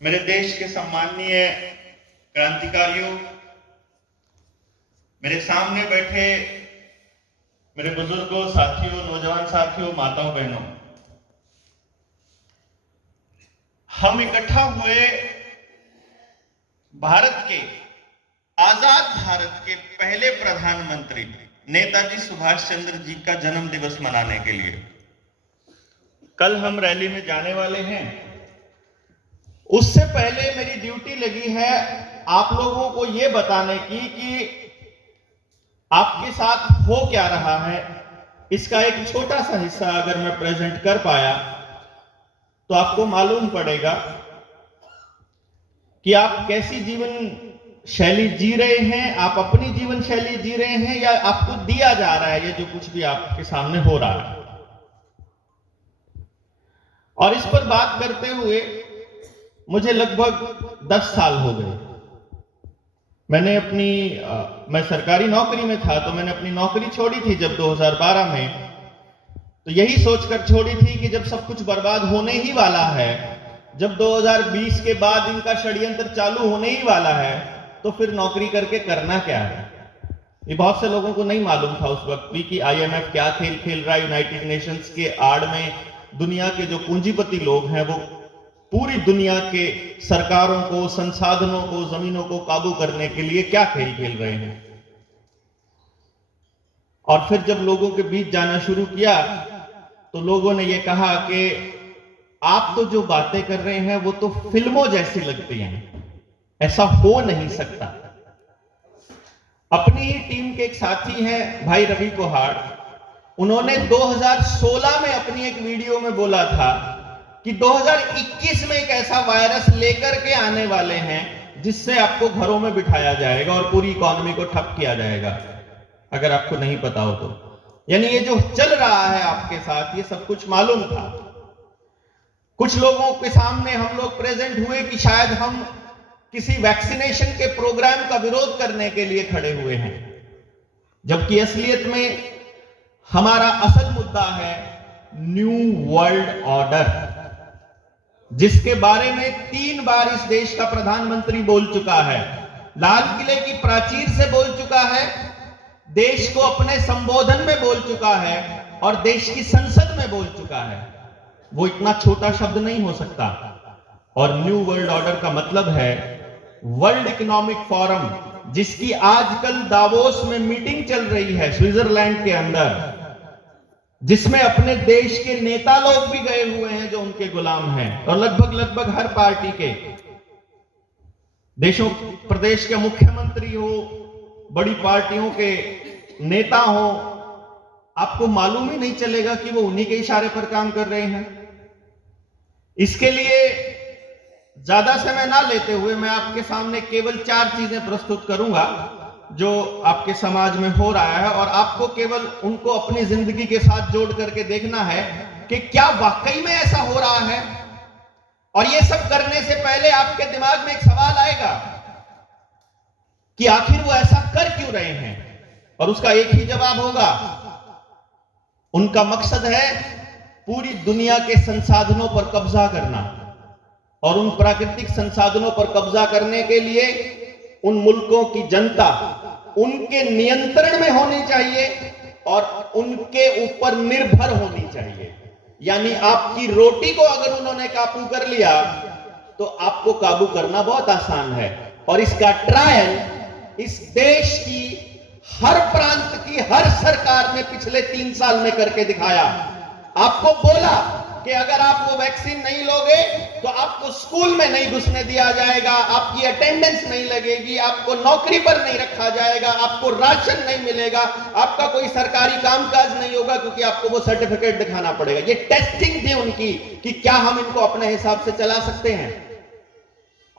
मेरे देश के सम्माननीय क्रांतिकारियों, मेरे सामने बैठे मेरे बुजुर्गों, साथियों, नौजवान साथियों, माताओं, बहनों, हम इकट्ठा हुए भारत के आजाद भारत के पहले प्रधानमंत्री नेताजी सुभाष चंद्र जी का जन्म दिवस मनाने के लिए। कल हम रैली में जाने वाले हैं। उससे पहले मेरी ड्यूटी लगी है आप लोगों को यह बताने की कि आपके साथ हो क्या रहा है। इसका एक छोटा सा हिस्सा अगर मैं प्रेजेंट कर पाया तो आपको मालूम पड़ेगा कि आप कैसी जीवन शैली जी रहे हैं, आप अपनी जीवन शैली जी रहे हैं या आपको दिया जा रहा है ये जो कुछ भी आपके सामने हो रहा है। और इस पर बात करते हुए मुझे लगभग 10 साल हो गए। मैं सरकारी नौकरी में था, तो मैंने अपनी नौकरी छोड़ी थी जब 2012 में, तो यही सोचकर छोड़ी थी कि जब सब कुछ बर्बाद होने ही वाला है, जब 2020 के बाद इनका षड्यंत्र चालू होने ही वाला है, तो फिर नौकरी करके करना क्या है। ये बहुत से लोगों को नहीं मालूम था उस वक्त भी कि आईएमएफ क्या खेल खेल रहा है। यूनाइटेड नेशंस के आड़ में दुनिया के जो पूंजीपति लोग हैं वो पूरी दुनिया के सरकारों को, संसाधनों को, जमीनों को काबू करने के लिए क्या खेल खेल रहे हैं। और फिर जब लोगों के बीच जाना शुरू किया तो लोगों ने ये कहा कि आप तो जो बातें कर रहे हैं वो तो फिल्मों जैसी लगती हैं, ऐसा हो नहीं सकता। अपनी ही टीम के एक साथी हैं भाई रवि कोहाड़, उन्होंने 2016 में अपनी एक वीडियो में बोला था कि 2021 में एक ऐसा वायरस लेकर के आने वाले हैं जिससे आपको घरों में बिठाया जाएगा और पूरी इकोनॉमी को ठप किया जाएगा, अगर आपको नहीं पता हो तो। यानी ये जो चल रहा है आपके साथ, ये सब कुछ मालूम था। कुछ लोगों के सामने हम लोग प्रेजेंट हुए कि शायद हम किसी वैक्सीनेशन के प्रोग्राम का विरोध करने के लिए खड़े हुए हैं, जबकि असलियत में हमारा असल मुद्दा है न्यू वर्ल्ड ऑर्डर, जिसके बारे में 3 बार इस देश का प्रधानमंत्री बोल चुका है। लाल किले की प्राचीर से बोल चुका है, देश को अपने संबोधन में बोल चुका है और देश की संसद में बोल चुका है। वो इतना छोटा शब्द नहीं हो सकता। और न्यू वर्ल्ड ऑर्डर का मतलब है वर्ल्ड इकोनॉमिक फोरम, जिसकी आजकल दावोस में मीटिंग चल रही है स्विट्जरलैंड के अंदर, जिसमें अपने देश के नेता लोग भी गए हुए हैं जो उनके गुलाम हैं, और लगभग हर पार्टी के देशों प्रदेश के मुख्यमंत्री हो, बड़ी पार्टियों के नेता हो, आपको मालूम ही नहीं चलेगा कि वो उन्हीं के इशारे पर काम कर रहे हैं। इसके लिए ज्यादा समय ना लेते हुए मैं आपके सामने केवल 4 चीजें प्रस्तुत करूंगा जो आपके समाज में हो रहा है, और आपको केवल उनको अपनी जिंदगी के साथ जोड़ करके देखना है कि क्या वाकई में ऐसा हो रहा है। और ये सब करने से पहले आपके दिमाग में एक सवाल आएगा कि आखिर वो ऐसा कर क्यों रहे हैं, और उसका एक ही जवाब होगा, उनका मकसद है पूरी दुनिया के संसाधनों पर कब्जा करना, और उन प्राकृतिक संसाधनों पर कब्जा करने के लिए उन मुल्कों की जनता उनके नियंत्रण में होनी चाहिए और उनके ऊपर निर्भर होनी चाहिए। यानी आपकी रोटी को अगर उन्होंने काबू कर लिया तो आपको काबू करना बहुत आसान है। और इसका ट्रायल इस देश की हर प्रांत की हर सरकार ने पिछले 3 साल में करके दिखाया। आपको बोला कि अगर आप वो वैक्सीन नहीं लोगे तो आपको स्कूल में नहीं घुसने दिया जाएगा, आपकी अटेंडेंस नहीं लगेगी, आपको नौकरी पर नहीं रखा जाएगा, आपको राशन नहीं मिलेगा, आपका कोई सरकारी कामकाज नहीं होगा, क्योंकि आपको वो सर्टिफिकेट दिखाना पड़ेगा। ये टेस्टिंग थी उनकी कि क्या हम इनको अपने हिसाब से चला सकते हैं,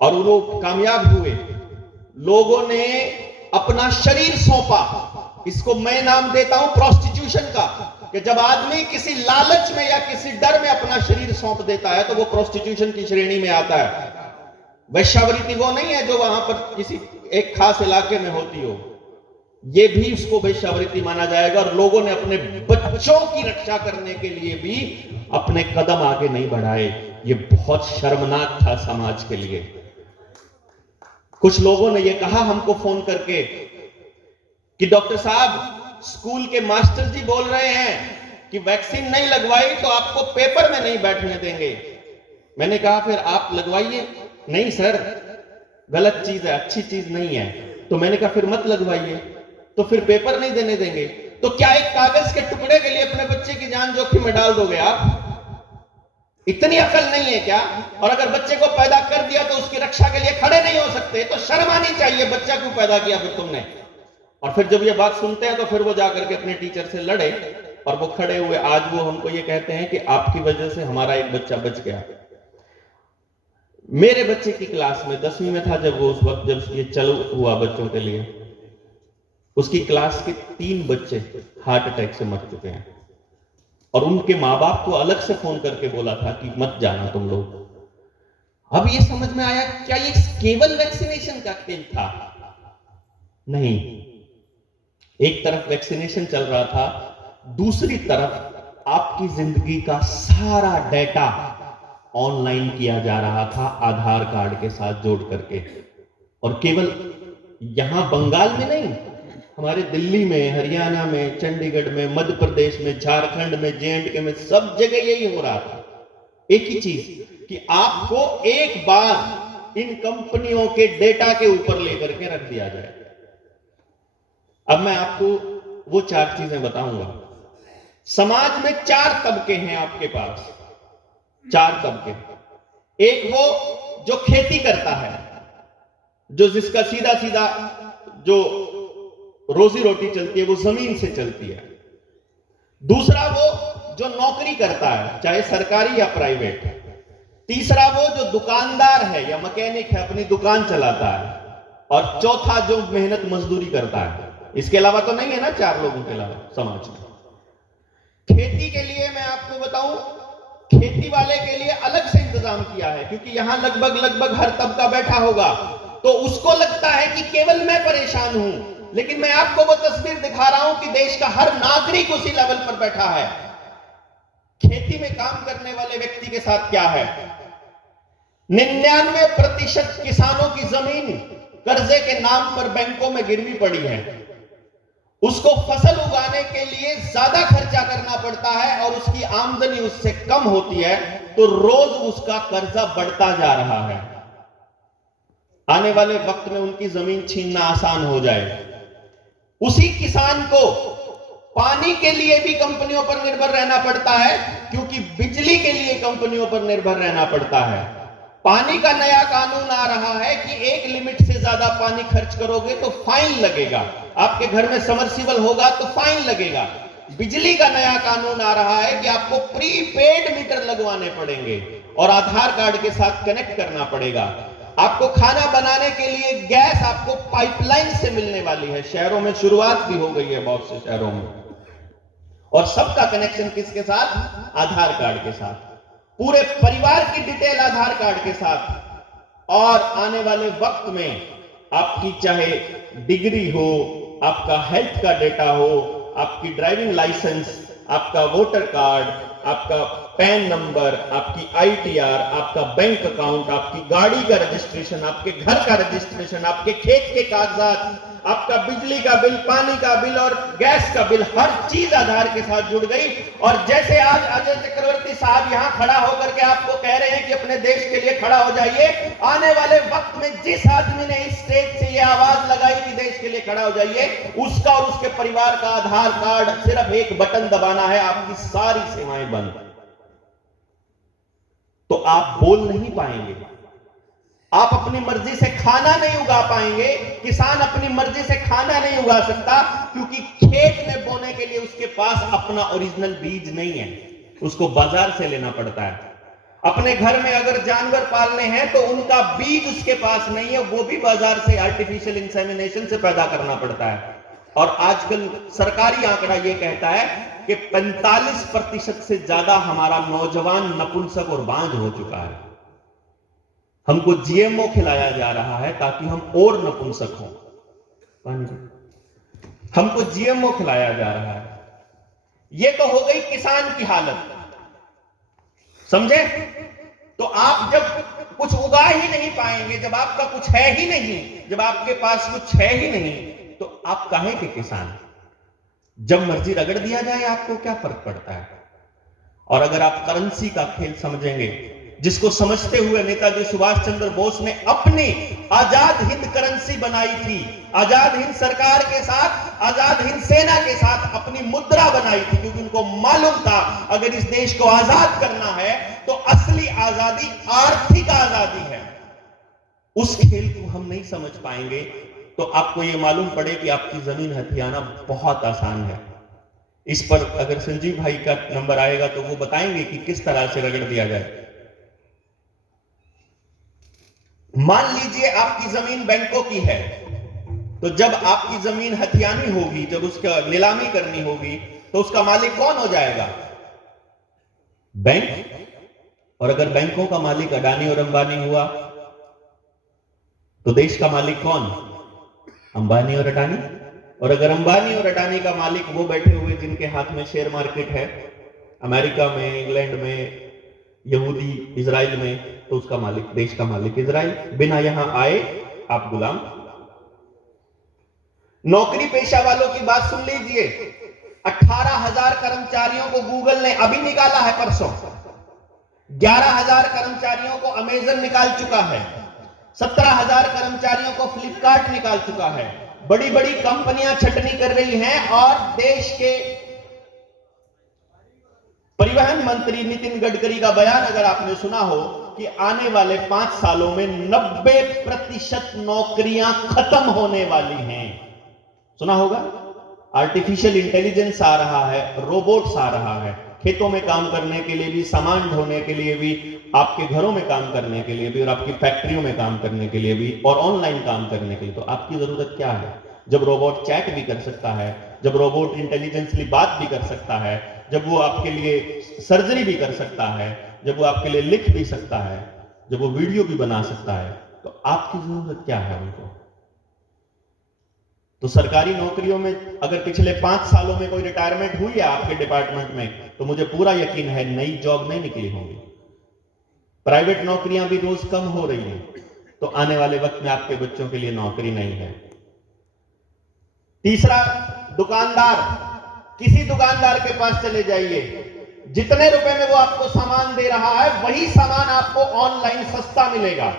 और वो लोग कामयाब हुए। लोगों ने अपना शरीर सौंपा, इसको मैं नाम देता हूं प्रोस्टिट्यूशन का, कि जब आदमी किसी लालच में या किसी डर में अपना शरीर सौंप देता है तो वो प्रोस्टिट्यूशन की श्रेणी में आता है। वैश्यावृत्ति वो नहीं है जो वहां पर किसी एक खास इलाके में होती हो, ये भी उसको वेश्यावृत्ति माना जाएगा। और लोगों ने अपने बच्चों की रक्षा करने के लिए भी अपने कदम आगे नहीं बढ़ाए। ये बहुत शर्मनाक था समाज के लिए। कुछ लोगों ने ये कहा हमको फोन करके कि डॉक्टर साहब, स्कूल के मास्टर जी बोल रहे हैं कि वैक्सीन नहीं लगवाई तो आपको पेपर में नहीं बैठने देंगे। मैंने कहा फिर आप लगवाइए। नहीं सर, गलत चीज है, अच्छी चीज नहीं है। तो मैंने कहा फिर मत लगवाइए। तो फिर पेपर नहीं देने देंगे। तो क्या एक कागज के टुकड़े के लिए अपने बच्चे की जान जोखिम में डाल दोगे आप? इतनी अकल नहीं है क्या? और अगर बच्चे को पैदा कर दिया तो उसकी रक्षा के लिए खड़े नहीं हो सकते? तो शर्म आनी चाहिए, बच्चा क्यों पैदा किया फिर तुमने? और फिर जब ये बात सुनते हैं तो फिर वो जाकर के अपने टीचर से लड़े और वो खड़े हुए आज वो हमको ये कहते हैं कि आपकी वजह से हमारा एक बच्चा बच गया। मेरे बच्चे की क्लास में 10वीं में था जब वो, उस वक्त जब ये चालू हुआ बच्चों के लिए, उसकी क्लास के 3 बच्चे हार्ट अटैक से मर चुके हैं। और उनके मां बाप को अलग से फोन करके बोला था कि मत जाना तुम लोग। अब ये समझ में आया क्या ये केवल वैक्सीनेशन का खेल था? नहीं, एक तरफ वैक्सीनेशन चल रहा था, दूसरी तरफ आपकी जिंदगी का सारा डेटा ऑनलाइन किया जा रहा था आधार कार्ड के साथ जोड़ करके। और केवल यहां बंगाल में नहीं, हमारे दिल्ली में, हरियाणा में, चंडीगढ़ में, मध्य प्रदेश में, झारखंड में, J&K में, सब जगह यही हो रहा था। एक ही चीज कि आपको एक बार इन कंपनियों के डेटा के ऊपर लेकर के रख दिया जाए। अब मैं आपको वो 4 चीजें बताऊंगा। समाज में 4 तबके हैं आपके पास, 4 तबके। एक वो जो खेती करता है, जो जिसका सीधा सीधा जो रोजी रोटी चलती है वो जमीन से चलती है। दूसरा वो जो नौकरी करता है, चाहे सरकारी या प्राइवेट। तीसरा वो जो दुकानदार है या मैकेनिक है, अपनी दुकान चलाता है। और चौथा जो मेहनत मजदूरी करता है। इसके अलावा तो नहीं है ना 4 लोगों के अलावा समाज में। खेती के लिए मैं आपको बताऊं, खेती वाले के लिए अलग से इंतजाम किया है, क्योंकि यहां लगभग हर तबका बैठा होगा। तो उसको लगता है कि केवल मैं परेशान हूं, लेकिन मैं आपको वो तस्वीर दिखा रहा हूं कि देश का हर नागरिक उसी लेवल पर बैठा है। खेती में काम करने वाले व्यक्ति के साथ क्या है? 99% किसानों की जमीन कर्जे के नाम पर बैंकों में गिरवी पड़ी है। उसको फसल उगाने के लिए ज्यादा खर्चा करना पड़ता है और उसकी आमदनी उससे कम होती है, तो रोज उसका कर्जा बढ़ता जा रहा है। आने वाले वक्त में उनकी जमीन छीनना आसान हो जाए। उसी किसान को पानी के लिए भी कंपनियों पर निर्भर रहना पड़ता है, क्योंकि बिजली के लिए कंपनियों पर निर्भर रहना पड़ता है। पानी का नया कानून आ रहा है कि एक लिमिट से ज्यादा पानी खर्च करोगे तो फाइन लगेगा। आपके घर में सबमर्सिबल होगा तो फाइन लगेगा। बिजली का नया कानून आ रहा है कि आपको प्रीपेड मीटर लगवाने पड़ेंगे और आधार कार्ड के साथ कनेक्ट करना पड़ेगा। आपको खाना बनाने के लिए गैस आपको पाइपलाइन से मिलने वाली है। शहरों में शुरुआत भी हो गई है, बहुत से शहरों में। और सबका कनेक्शन किसके साथ? आधार कार्ड के साथ। पूरे परिवार की डिटेल आधार कार्ड के साथ। और आने वाले वक्त में आपकी चाहे डिग्री हो, आपका हेल्थ का डेटा हो, आपकी ड्राइविंग लाइसेंस, आपका वोटर कार्ड, आपका पैन नंबर, आपकी ITR, आपका बैंक अकाउंट, आपकी गाड़ी का रजिस्ट्रेशन, आपके घर का रजिस्ट्रेशन, आपके खेत के कागजात, आपका बिजली का बिल, पानी का बिल और गैस का बिल, हर चीज आधार के साथ जुड़ गई। और जैसे आज अजय चक्रवर्ती साहब यहां खड़ा होकर के आपको कह रहे हैं कि अपने देश के लिए खड़ा हो जाइए, आने वाले वक्त में जिस आदमी ने इस स्टेज से यह आवाज लगाई कि देश के लिए खड़ा हो जाइए, उसका और उसके परिवार का आधार कार्ड सिर्फ एक बटन दबाना है, आपकी सारी सेवाएं बंद। तो आप बोल नहीं पाएंगे, आप अपनी मर्जी से खाना नहीं उगा पाएंगे। किसान अपनी मर्जी से खाना नहीं उगा सकता, क्योंकि खेत में बोने के लिए उसके पास अपना ओरिजिनल बीज नहीं है, उसको बाजार से लेना पड़ता है। अपने घर में अगर जानवर पालने हैं तो उनका बीज उसके पास नहीं है, वो भी बाजार से आर्टिफिशियल इंसेमिनेशन से पैदा करना पड़ता है। और आजकल सरकारी आंकड़ा यह कहता है कि 45% से ज्यादा हमारा नौजवान नपुंसक और बांझ हो चुका है। हमको GMO खिलाया जा रहा है ताकि हम और नपुंसक हों। हमको जीएमओ खिलाया जा रहा है। ये तो हो गई किसान की हालत, समझे? तो आप जब कुछ उगा ही नहीं पाएंगे, जब आपका कुछ है ही नहीं, जब आपके पास कुछ है ही नहीं, तो आप काहे के किसान? जब मर्जी रगड़ दिया जाए आपको क्या फर्क पड़ता है? और अगर आप करेंसी का खेल समझेंगे, जिसको समझते हुए नेताजी सुभाष चंद्र बोस ने अपनी आजाद हिंद करेंसी बनाई थी, आजाद हिंद सरकार के साथ, आजाद हिंद सेना के साथ अपनी मुद्रा बनाई थी, क्योंकि उनको मालूम था अगर इस देश को आजाद करना है तो असली आजादी आर्थिक आजादी है। उस खेल को हम नहीं समझ पाएंगे तो आपको यह मालूम पड़े कि आपकी जमीन हथियाना बहुत आसान है। इस पर अगर संजीव भाई का नंबर आएगा तो वो बताएंगे कि किस तरह से रगड़ दिया जाए। मान लीजिए आपकी जमीन बैंकों की है, तो जब आपकी जमीन हथियानी होगी, जब उसका नीलामी करनी होगी, तो उसका मालिक कौन हो जाएगा? बैंक। और अगर बैंकों का मालिक अडानी और अंबानी हुआ तो देश का मालिक कौन? अंबानी और अडानी। और अगर अंबानी और अडानी का मालिक वो बैठे हुए जिनके हाथ में शेयर मार्केट है, अमेरिका में, इंग्लैंड में, यहूदी इजराइल में, तो उसका मालिक, देश का मालिक इजराइल। बिना यहां आए आप गुलाम। नौकरी पेशा वालों की बात सुन लीजिए। 18,000 कर्मचारियों को गूगल ने अभी निकाला है, परसों 11,000 कर्मचारियों को अमेजन निकाल चुका है, 17,000 कर्मचारियों को फ्लिपकार्ट निकाल चुका है। बड़ी बड़ी कंपनियां छटनी कर रही हैं और देश के परिवहन मंत्री नितिन गडकरी का बयान अगर आपने सुना हो कि आने वाले 5 सालों में 90% नौकरियां खत्म होने वाली हैं, सुना होगा। आर्टिफिशियल इंटेलिजेंस आ रहा है, रोबोट्स आ रहा है, खेतों में काम करने के लिए भी, सामान ढोने के लिए भी, आपके घरों में काम करने के लिए भी, और आपकी फैक्ट्रियों में काम करने के लिए भी, और ऑनलाइन काम करने के लिए। तो आपकी जरूरत क्या है? जब रोबोट चैट भी कर सकता है, जब रोबोट इंटेलिजेंसली बात भी कर सकता है, जब वो आपके लिए सर्जरी भी कर सकता है, जब वो आपके लिए लिख भी सकता है, जब वो वीडियो भी बना सकता है, तो आपकी जरूरत क्या है उनको? तो सरकारी नौकरियों में अगर पिछले 5 सालों में कोई रिटायरमेंट हुई है आपके डिपार्टमेंट में, तो मुझे पूरा यकीन है नई जॉब नहीं निकली होंगी। प्राइवेट नौकरियां भी रोज कम हो रही हैं, तो आने वाले वक्त में आपके बच्चों के लिए नौकरी नहीं है। तीसरा, दुकानदार। किसी दुकानदार के पास चले जाइए, जितने रुपए में वो आपको सामान दे रहा है वही सामान आपको ऑनलाइन सस्ता मिलेगा।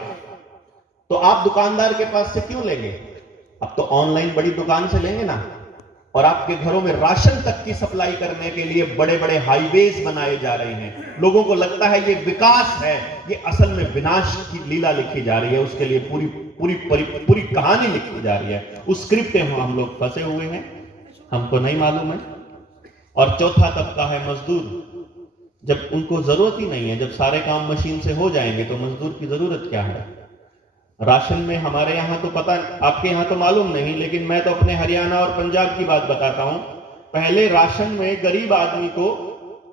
तो आप दुकानदार के पास से क्यों लेंगे? अब तो ऑनलाइन बड़ी दुकान से लेंगे ना। और आपके घरों में राशन तक की सप्लाई करने के लिए बड़े बड़े हाईवेज बनाए जा रहे हैं। लोगों को लगता है ये विकास है, ये असल में विनाश की लीला लिखी जा रही है। उसके लिए पूरी कहानी लिखी जा रही है। उस स्क्रिप्ट में हम लोग फंसे हुए हैं, हमको नहीं मालूम है। और चौथा तबका है मजदूर। जब उनको जरूरत ही नहीं है, जब सारे काम मशीन से हो जाएंगे तो मजदूर की जरूरत क्या है? राशन में हमारे यहां तो पता, आपके यहां तो मालूम नहीं, लेकिन मैं तो अपने हरियाणा और पंजाब की बात बताता हूं। पहले राशन में गरीब आदमी को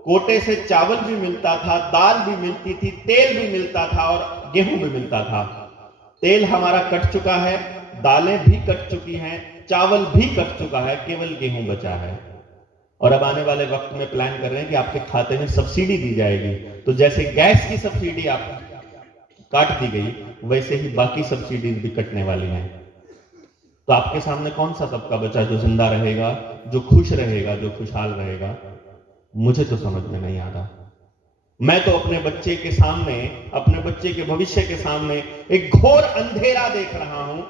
कोटे से चावल भी मिलता था, दाल भी मिलती थी, तेल भी मिलता था और गेहूं भी मिलता था। तेल हमारा कट चुका है, दालें भी कट चुकी हैं, चावल भी कट चुका है, केवल गेहूं बचा है। और अब आने वाले वक्त में प्लान कर रहे हैं कि आपके खाते में सब्सिडी दी जाएगी। तो जैसे गैस की सब्सिडी आप काट दी गई, वैसे ही बाकी सब्सिडीज भी कटने वाली हैं। तो आपके सामने कौन सा तबका बचा जो जिंदा रहेगा, जो खुश रहेगा, जो खुशहाल रहेगा? मुझे तो समझ में नहीं आ रहा। मैं तो अपने बच्चे के सामने, अपने बच्चे के भविष्य के सामने एक घोर अंधेरा देख रहा हूं,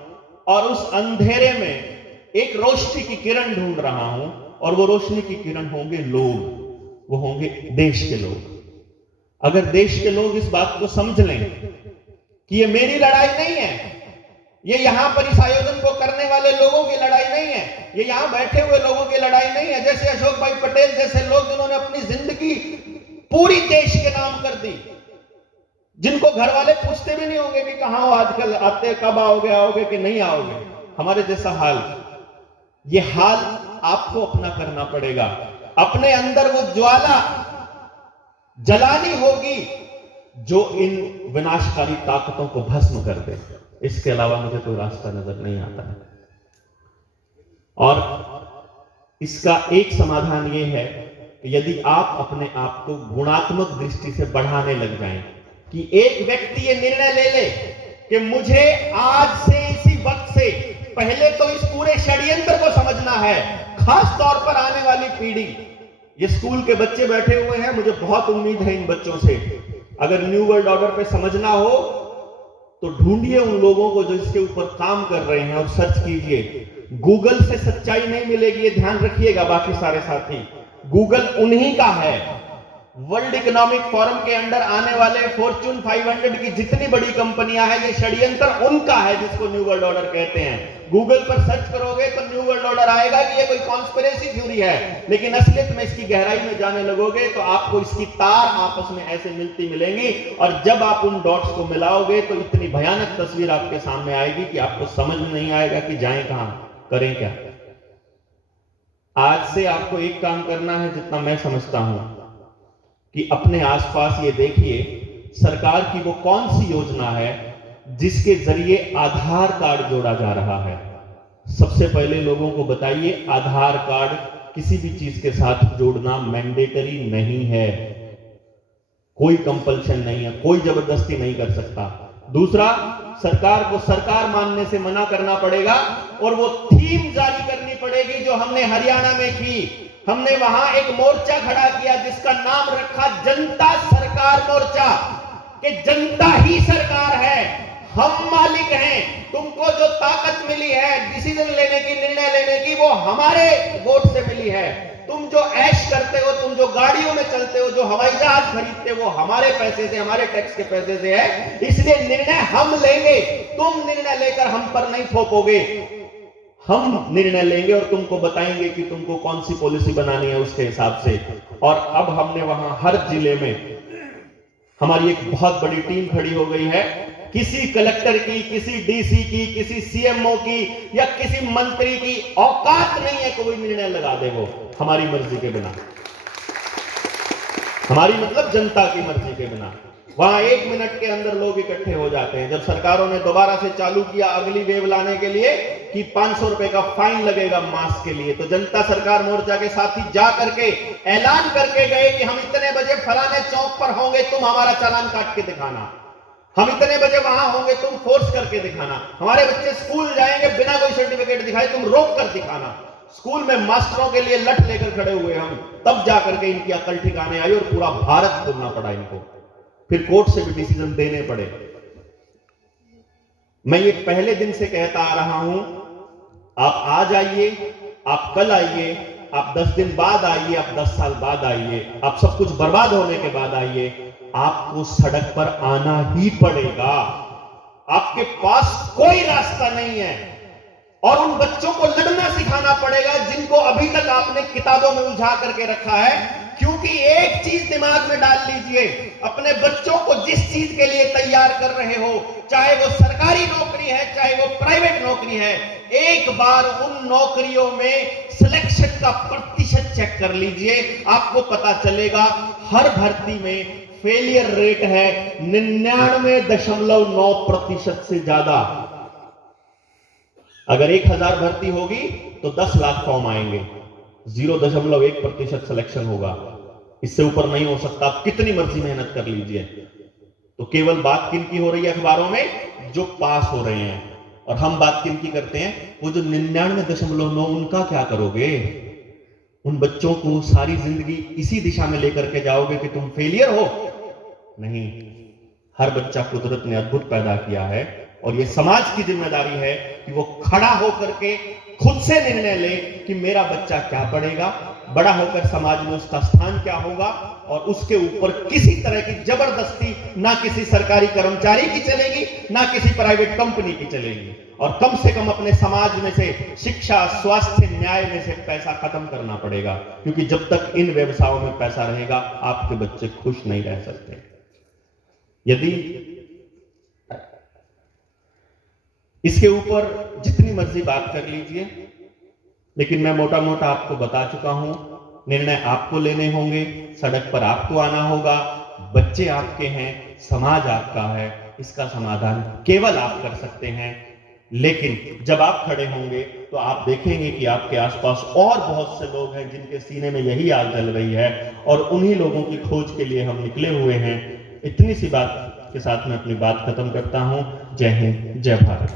और उस अंधेरे में एक रोशनी की किरण ढूंढ रहा हूं। और वो रोशनी की किरण होंगे लोग, वो होंगे देश के लोग। अगर देश के लोग इस बात को समझ लें कि ये मेरी लड़ाई नहीं है, ये यहां पर इस आयोजन को करने वाले लोगों की लड़ाई नहीं है, ये यहां बैठे हुए लोगों की लड़ाई नहीं है। जैसे अशोक भाई पटेल जैसे लोग जिन्होंने अपनी जिंदगी पूरी देश के नाम कर दी, जिनको घर वाले पूछते भी नहीं होंगे कि कहां हो आजकल, आते कब आओगे कि नहीं आओगे, हमारे जैसा हाल। ये हाल आपको अपना करना पड़ेगा। अपने अंदर वो ज्वाला जलानी होगी जो इन विनाशकारी ताकतों को भस्म कर दे। इसके अलावा मुझे कोई रास्ता नजर नहीं आता है। और इसका एक समाधान ये है कि यदि आप अपने आप को गुणात्मक दृष्टि से बढ़ाने लग जाएं, कि एक व्यक्ति ये निर्णय ले ले कि मुझे आज से इसी वक्त से पहले तो इस पूरे षड्यंत्र को समझना है, खास तौर पर आने वाली पीढ़ी। ये स्कूल के बच्चे बैठे हुए हैं, मुझे बहुत उम्मीद है इन बच्चों से। अगर न्यू वर्ल्ड ऑर्डर पे समझना हो तो ढूंढिए उन लोगों को जो इसके ऊपर काम कर रहे हैं और सर्च कीजिए। गूगल से सच्चाई नहीं मिलेगी, ये ध्यान रखिएगा बाकी सारे साथी। गूगल उन्हीं का है। वर्ल्ड इकोनॉमिक फोरम के अंडर आने वाले फॉर्च्यून 500 की जितनी बड़ी कंपनियां हैं, ये षड्यंत्र उनका है जिसको न्यू वर्ल्ड ऑर्डर कहते हैं। गूगल पर सर्च करोगे तो न्यू वर्ल्ड ऑर्डर आएगा कि ये कोई कॉन्स्पिरेसी थ्योरी है, लेकिन असलियत में इसकी गहराई में जाने लगोगे तो आपको इसकी तार आपस में ऐसे मिलती मिलेंगी, और जब आप उन डॉट्स को मिलाओगे तो इतनी भयानक तस्वीर आपके सामने आएगी कि आपको समझ में नहीं आएगा कि जाएं कहां, करें क्या। आज से आपको एक काम करना है, जितना मैं समझता हूं, कि अपने आसपास ये देखिए सरकार की वो कौन सी योजना है जिसके जरिए आधार कार्ड जोड़ा जा रहा है। सबसे पहले लोगों को बताइए, आधार कार्ड किसी भी चीज के साथ जोड़ना मैंडेटरी नहीं है, कोई कंपल्शन नहीं है, कोई जबरदस्ती नहीं कर सकता। दूसरा, सरकार को सरकार मानने से मना करना पड़ेगा और वो थीम जारी करनी पड़ेगी जो हमने हरियाणा में की। हमने वहां एक मोर्चा खड़ा किया जिसका नाम रखा जनता सरकार मोर्चा, कि जनता ही सरकार है, हम मालिक हैं, तुमको जो ताकत मिली है डिसीजन लेने की, निर्णय लेने की, वो हमारे वोट से मिली है। तुम जो ऐश करते हो, तुम जो गाड़ियों में चलते हो, जो हवाई जहाज खरीदते हो, वो हमारे पैसे से, हमारे टैक्स के पैसे से है, इसलिए निर्णय हम लेंगे। तुम निर्णय लेकर हम पर नहीं थोपोगे, हम निर्णय लेंगे और तुमको बताएंगे कि तुमको कौन सी पॉलिसी बनानी है उसके हिसाब से। और अब हमने वहां हर जिले में हमारी एक बहुत बड़ी टीम खड़ी हो गई है। किसी कलेक्टर की, किसी डीसी की, किसी सीएमओ की या किसी मंत्री की औकात नहीं है कोई निर्णय लगा दे वो हमारी मर्जी के बिना, हमारी मतलब जनता की मर्जी के बिना। वहां 1 मिनट के अंदर लोग इकट्ठे हो जाते हैं। जब सरकारों ने दोबारा से चालू किया अगली वेव लाने के लिए कि 500 रुपए का फाइन लगेगा मास्क के लिए, तो जनता सरकार मोर्चा के साथी जा करके ऐलान करके गए कि हम इतने बजे फलाने चौक पर होंगे, तुम हमारा चालान काट के दिखाना, हम इतने बजे वहां होंगे, तुम फोर्स करके दिखाना, हमारे बच्चे स्कूल जाएंगे बिना कोई सर्टिफिकेट दिखाए, तुम रोक कर दिखाना। स्कूल में मास्टरों के लिए लठ लेकर खड़े हुए हम, तब जाकर के इनकी अकल ठिकाने आई और पूरा भारत खोलना पड़ा इनको, फिर कोर्ट से भी डिसीजन देने पड़े। मैं ये पहले दिन से कहता आ रहा हूं, आप आज आइए, आप कल आइए, आप 10 दिन बाद आइए, आप 10 साल बाद आइए, आप सब कुछ बर्बाद होने के बाद आइए, आपको सड़क पर आना ही पड़ेगा। आपके पास कोई रास्ता नहीं है और उन बच्चों को लड़ना सिखाना पड़ेगा जिनको अभी तक आपने किताबों में उलझा करके रखा है। क्योंकि एक चीज दिमाग में डाल लीजिए, अपने बच्चों को जिस चीज के लिए तैयार कर रहे हो, चाहे वो सरकारी नौकरी है, चाहे वो प्राइवेट नौकरी है, एक बार उन नौकरियों में सिलेक्शन का प्रतिशत चेक कर लीजिए, आपको पता चलेगा हर भर्ती में फेलियर रेट है 99.9% से ज्यादा। अगर 1000 भर्ती होगी तो 10 लाख फॉर्म आएंगे, 0.1% सिलेक्शन होगा, इससे ऊपर नहीं हो सकता। आप कितनी मर्जी मेहनत कर लीजिए। तो केवल बात किन की हो रही है अखबारों में? जो पास हो रहे हैं। और हम बात किन की करते हैं? वो जो 99.9, उनका क्या करोगे? उन बच्चों को सारी जिंदगी इसी दिशा में लेकर के जाओगे कि तुम फेलियर हो? नहीं, हर बच्चा कुदरत ने अद्भुत पैदा किया है और ये समाज की जिम्मेदारी है कि वो खड़ा होकर के खुद से निर्णय ले कि मेरा बच्चा क्या पढ़ेगा, बड़ा होकर समाज में उसका स्थान क्या होगा, और उसके ऊपर किसी तरह की जबरदस्ती ना किसी सरकारी कर्मचारी की चलेगी, ना किसी प्राइवेट कंपनी की चलेगी। और कम से कम अपने समाज में से शिक्षा, स्वास्थ्य, न्याय में से पैसा खत्म करना पड़ेगा, क्योंकि जब तक इन व्यवसायों में पैसा रहेगा आपके बच्चे खुश नहीं रह सकते। यदि इसके ऊपर जितनी मर्जी बात कर लीजिए, लेकिन मैं मोटा मोटा आपको बता चुका हूं, निर्णय आपको लेने होंगे, सड़क पर आपको आना होगा, बच्चे आपके हैं, समाज आपका है, इसका समाधान केवल आप कर सकते हैं। लेकिन जब आप खड़े होंगे तो तो आप देखेंगे कि आपके आसपास और बहुत से लोग हैं जिनके सीने में यही आग जल रही है, और उन्हीं लोगों की खोज के लिए हम निकले हुए हैं। इतनी सी बात के साथ मैं अपनी बात खत्म करता हूं। जय हिंद, जय भारत।